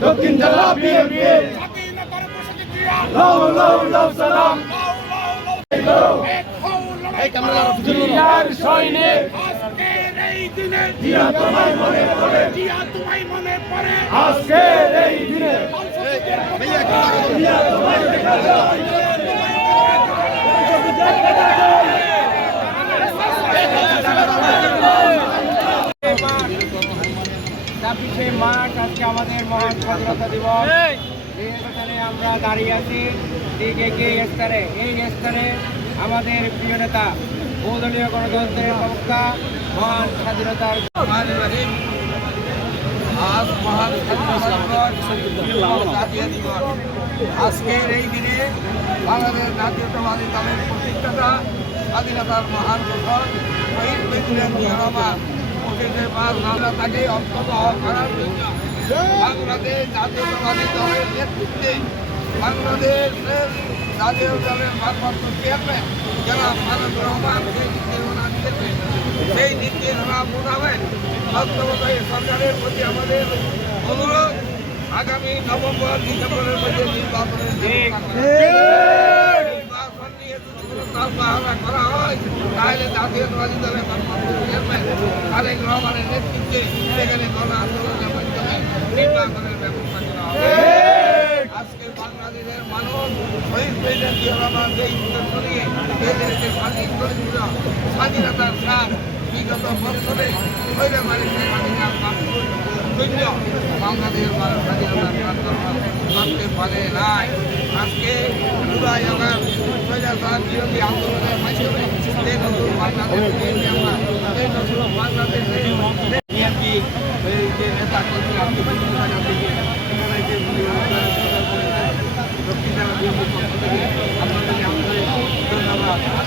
দক্ষিণ জেলা বিএনপি লাউ লাউ লাউ সালাম সৈনিক দিনে তোমায় মনে পড়ে জিয়া তোমায় মনে পড়ে আজকের এই দিনে জিয়া তোমায় দেখা যায় ছাব্বিশে মার্চ আজকে আমাদের মহান স্বাধীনতা দিবস। এই! স্থানে আমরা দাঁড়িয়ে আছি ঠিক একই স্তরে। এই স্তরে আমাদের প্রিয় নেতা বহুদলীয় গণতন্ত্রের প্রবক্তা মহান স্বাধীনতার আজ মহান স্বাধীনতা জাতীয় দিবস। আজকের এই দিনে বাংলাদেশ জাতীয়তাবাদী দলের প্রতিষ্ঠাতা স্বাধীনতার মহান ঘোষক শহীদ প্রেসিডেন্ট রহমান পঁচিশে মার্চ আমরা তাকে অন্তত করার জন্য বাংলাদেশ জাতীয়তাবাদী দলের নেতৃত্বে বাংলাদেশের জাতীয় দলের ভারপ্রাপ্ত চেয়ারম্যান যারা মানব রহমান সেই নির্দেশনা দিয়েছে সেই নির্দেশনা মোতাবেক সরকারের প্রতি আমাদের অনুরোধ আগামী নভেম্বর ডিসেম্বরের মধ্যে নির্বাচনের। নির্বাচন নিয়ে যদি কোনো করা হয় তাহলে জাতীয়তাবাদী দলের ভারপ্রাপ্ত চেয়ারম্যান তারেক রহমানের নেতৃত্বে সেখানে গণ আন্দোলনের মাধ্যমে নির্বাচনের ব্যবস্থা করা হবে। আজকে বাংলাদেশের মানুষ শহীদ প্রেসিডেন্ট জিয়া রহমান যে উদ্দেশ্য নিয়ে এই দেশকে স্বাধীন করেছিল? স্বাধীনতার বিগত বছরে শৈলে মানুষের স্বাধীনতার শূন্য। বাংলাদেশের মানুষ স্বাধীনতার আন্দোলন করতে পারে নাই। আজকে জুলাই আগস্ট হাজার সাত বিরোধী আন্দোলনের মাধ্যমে নতুন বাংলাদেশ নতুন বাংলাদেশ বিএনপি যে নেতা কর্মী দক্ষিণ জেলা বিএনপি পক্ষ থেকে আপনাদেরকে আমাদের ধন্যবাদ